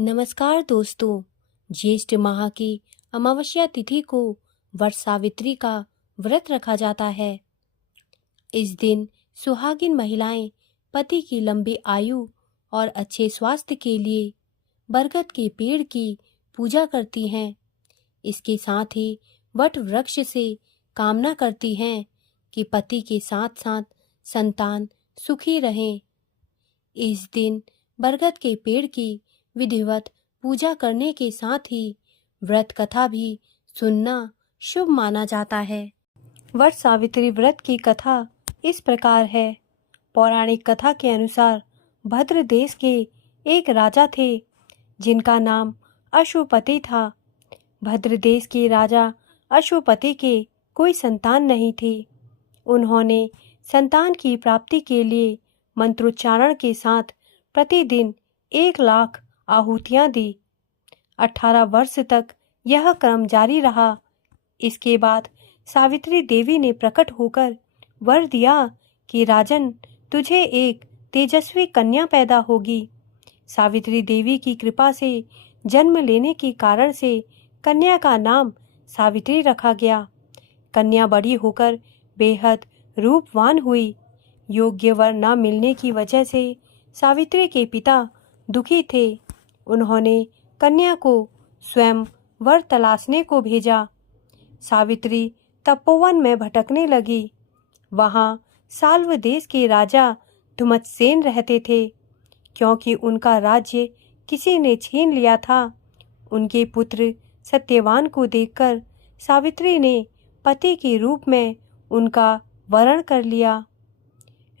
नमस्कार दोस्तों। ज्येष्ठ माह की अमावस्या तिथि को वट सावित्री का व्रत रखा जाता है। इस दिन सुहागिन महिलाएं पति की लंबी आयु और अच्छे स्वास्थ्य के लिए बरगद के पेड़ की पूजा करती हैं। इसके साथ ही वट वृक्ष से कामना करती हैं कि पति के साथ साथ संतान सुखी रहें। इस दिन बरगद के पेड़ की विधिवत पूजा करने के साथ ही व्रत कथा भी सुनना शुभ माना जाता है। वट सावित्री व्रत की कथा इस प्रकार है। पौराणिक कथा के अनुसार भद्र देश के एक राजा थे जिनका नाम अश्वपति था। भद्र देश के राजा अश्वपति के कोई संतान नहीं थी। उन्होंने संतान की प्राप्ति के लिए मंत्रोच्चारण के साथ प्रतिदिन 1,00,000 आहुतियां दी। 18 वर्ष तक यह क्रम जारी रहा। इसके बाद सावित्री देवी ने प्रकट होकर वर दिया कि राजन, तुझे एक तेजस्वी कन्या पैदा होगी। सावित्री देवी की कृपा से जन्म लेने के कारण से कन्या का नाम सावित्री रखा गया। कन्या बड़ी होकर बेहद रूपवान हुई। योग्य वर न मिलने की वजह से सावित्री के पिता दुखी थे। उन्होंने कन्या को स्वयं वर तलाशने को भेजा। सावित्री तपोवन में भटकने लगी। वहां साल्व देश के राजा धुमत्सेन रहते थे। क्योंकि उनका राज्य किसी ने छीन लिया था, उनके पुत्र सत्यवान को देखकर सावित्री ने पति के रूप में उनका वरण कर लिया।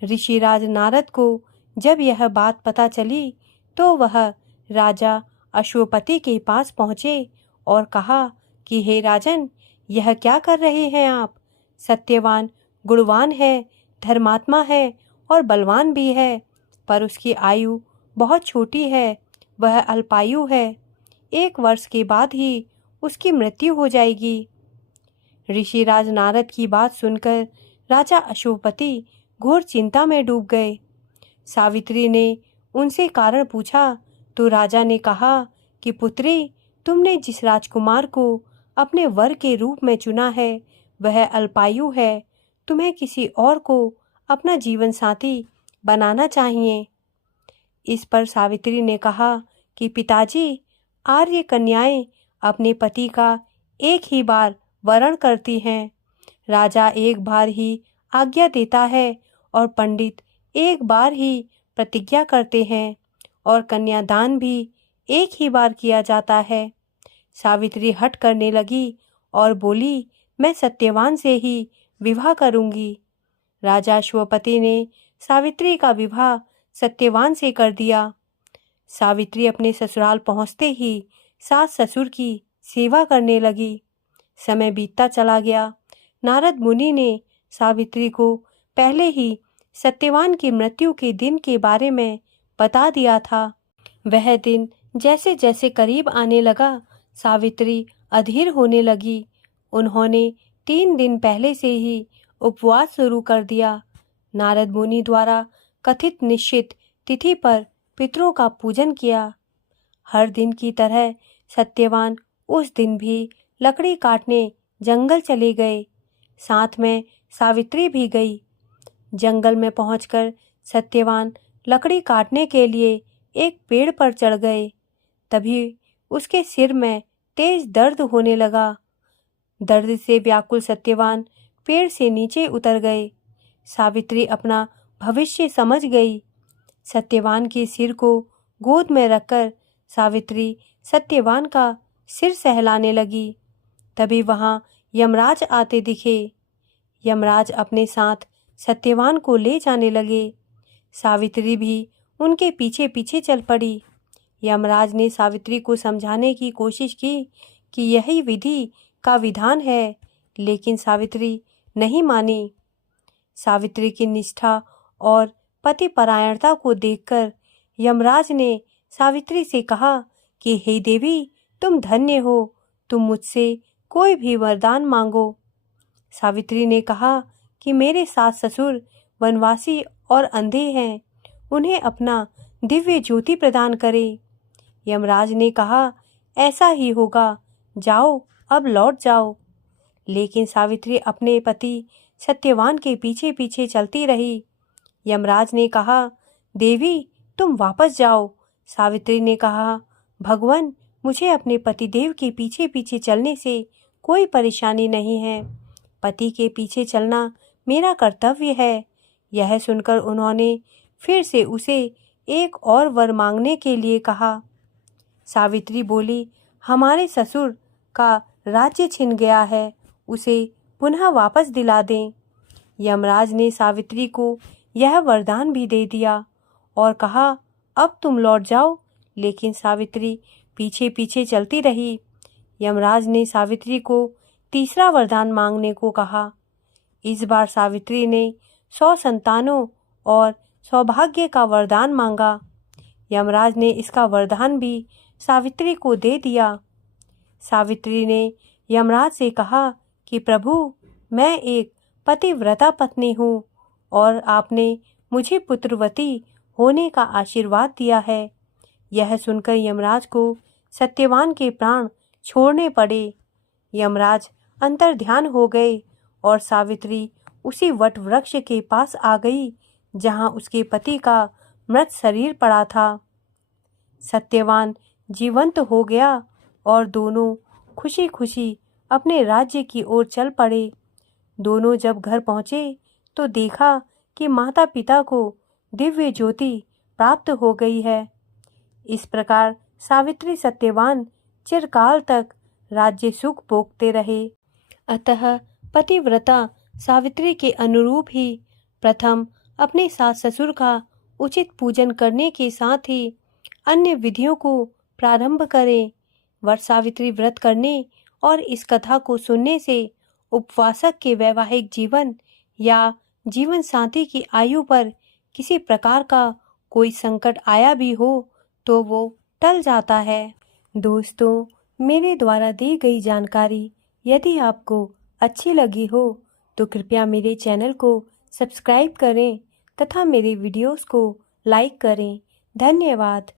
ऋषिराज नारद को जब यह बात पता चली तो वह राजा अश्वपति के पास पहुँचे और कहा कि हे राजन, यह क्या कर रहे हैं आप? सत्यवान गुणवान है, धर्मात्मा है और बलवान भी है, पर उसकी आयु बहुत छोटी है। वह अल्पायु है। 1 वर्ष के बाद ही उसकी मृत्यु हो जाएगी। ऋषिराज नारद की बात सुनकर राजा अश्वपति घोर चिंता में डूब गए। सावित्री ने उनसे कारण पूछा तो राजा ने कहा कि पुत्री, तुमने जिस राजकुमार को अपने वर के रूप में चुना है वह अल्पायु है। तुम्हें किसी और को अपना जीवन साथी बनाना चाहिए। इस पर सावित्री ने कहा कि पिताजी, आर्य कन्याएं अपने पति का एक ही बार वरण करती हैं। राजा एक बार ही आज्ञा देता है और पंडित एक बार ही प्रतिज्ञा करते हैं और कन्यादान भी एक ही बार किया जाता है। सावित्री हठ करने लगी और बोली, मैं सत्यवान से ही विवाह करूंगी। राजा अश्वपति ने सावित्री का विवाह सत्यवान से कर दिया। सावित्री अपने ससुराल पहुंचते ही सास ससुर की सेवा करने लगी। समय बीतता चला गया। नारद मुनि ने सावित्री को पहले ही सत्यवान की मृत्यु के दिन के बारे में बता दिया था। वह दिन जैसे जैसे करीब आने लगा, सावित्री अधीर होने लगी। उन्होंने 3 दिन पहले से ही उपवास शुरू कर दिया। नारद मुनि द्वारा कथित निश्चित तिथि पर पितरों का पूजन किया। हर दिन की तरह सत्यवान उस दिन भी लकड़ी काटने जंगल चले गए। साथ में सावित्री भी गई। जंगल में पहुंचकर सत्यवान लकड़ी काटने के लिए एक पेड़ पर चढ़ गए। तभी उसके सिर में तेज दर्द होने लगा। दर्द से व्याकुल सत्यवान पेड़ से नीचे उतर गए। सावित्री अपना भविष्य समझ गई। सत्यवान के सिर को गोद में रखकर सावित्री सत्यवान का सिर सहलाने लगी। तभी वहां यमराज आते दिखे। यमराज अपने साथ सत्यवान को ले जाने लगे। सावित्री भी उनके पीछे पीछे चल पड़ी। यमराज ने सावित्री को समझाने की कोशिश की कि यही विधि का विधान है, लेकिन सावित्री नहीं मानी। सावित्री की निष्ठा और पतिपरायणता को देखकर यमराज ने सावित्री से कहा कि हे देवी, तुम धन्य हो, तुम मुझसे कोई भी वरदान मांगो। सावित्री ने कहा कि मेरे सास ससुर वनवासी और अंधे हैं, उन्हें अपना दिव्य ज्योति प्रदान करे। यमराज ने कहा, ऐसा ही होगा, जाओ अब लौट जाओ। लेकिन सावित्री अपने पति सत्यवान के पीछे पीछे चलती रही। यमराज ने कहा, देवी तुम वापस जाओ। सावित्री ने कहा, भगवान मुझे अपने पतिदेव के पीछे पीछे चलने से कोई परेशानी नहीं है। पति के पीछे चलना मेरा कर्तव्य है। यह सुनकर उन्होंने फिर से उसे एक और वर मांगने के लिए कहा। सावित्री बोली, हमारे ससुर का राज्य छिन गया है, उसे पुनः वापस दिला दें। यमराज ने सावित्री को यह वरदान भी दे दिया और कहा, अब तुम लौट जाओ। लेकिन सावित्री पीछे पीछे चलती रही। यमराज ने सावित्री को तीसरा वरदान मांगने को कहा। इस बार सावित्री ने 100 संतानों और सौभाग्य का वरदान मांगा। यमराज ने इसका वरदान भी सावित्री को दे दिया। सावित्री ने यमराज से कहा कि प्रभु, मैं एक पतिव्रता पत्नी हूँ और आपने मुझे पुत्रवती होने का आशीर्वाद दिया है। यह सुनकर यमराज को सत्यवान के प्राण छोड़ने पड़े। यमराज अंतर्ध्यान हो गए और सावित्री उसी वट वृक्ष के पास आ गई जहाँ उसके पति का मृत शरीर पड़ा था। सत्यवान जीवंत हो गया और दोनों खुशी खुशी अपने राज्य की ओर चल पड़े। दोनों जब घर पहुँचे तो देखा कि माता पिता को दिव्य ज्योति प्राप्त हो गई है। इस प्रकार सावित्री सत्यवान चिरकाल तक राज्य सुख भोगते रहे। अतः पतिव्रता सावित्री के अनुरूप ही प्रथम अपने सास ससुर का उचित पूजन करने के साथ ही अन्य विधियों को प्रारंभ करें। वट सावित्री व्रत करने और इस कथा को सुनने से उपवासक के वैवाहिक जीवन या जीवन साथी की आयु पर किसी प्रकार का कोई संकट आया भी हो तो वो टल जाता है। दोस्तों, मेरे द्वारा दी गई जानकारी यदि आपको अच्छी लगी हो तो कृपया मेरे चैनल को सब्सक्राइब करें तथा मेरे वीडियोस को लाइक करें। धन्यवाद।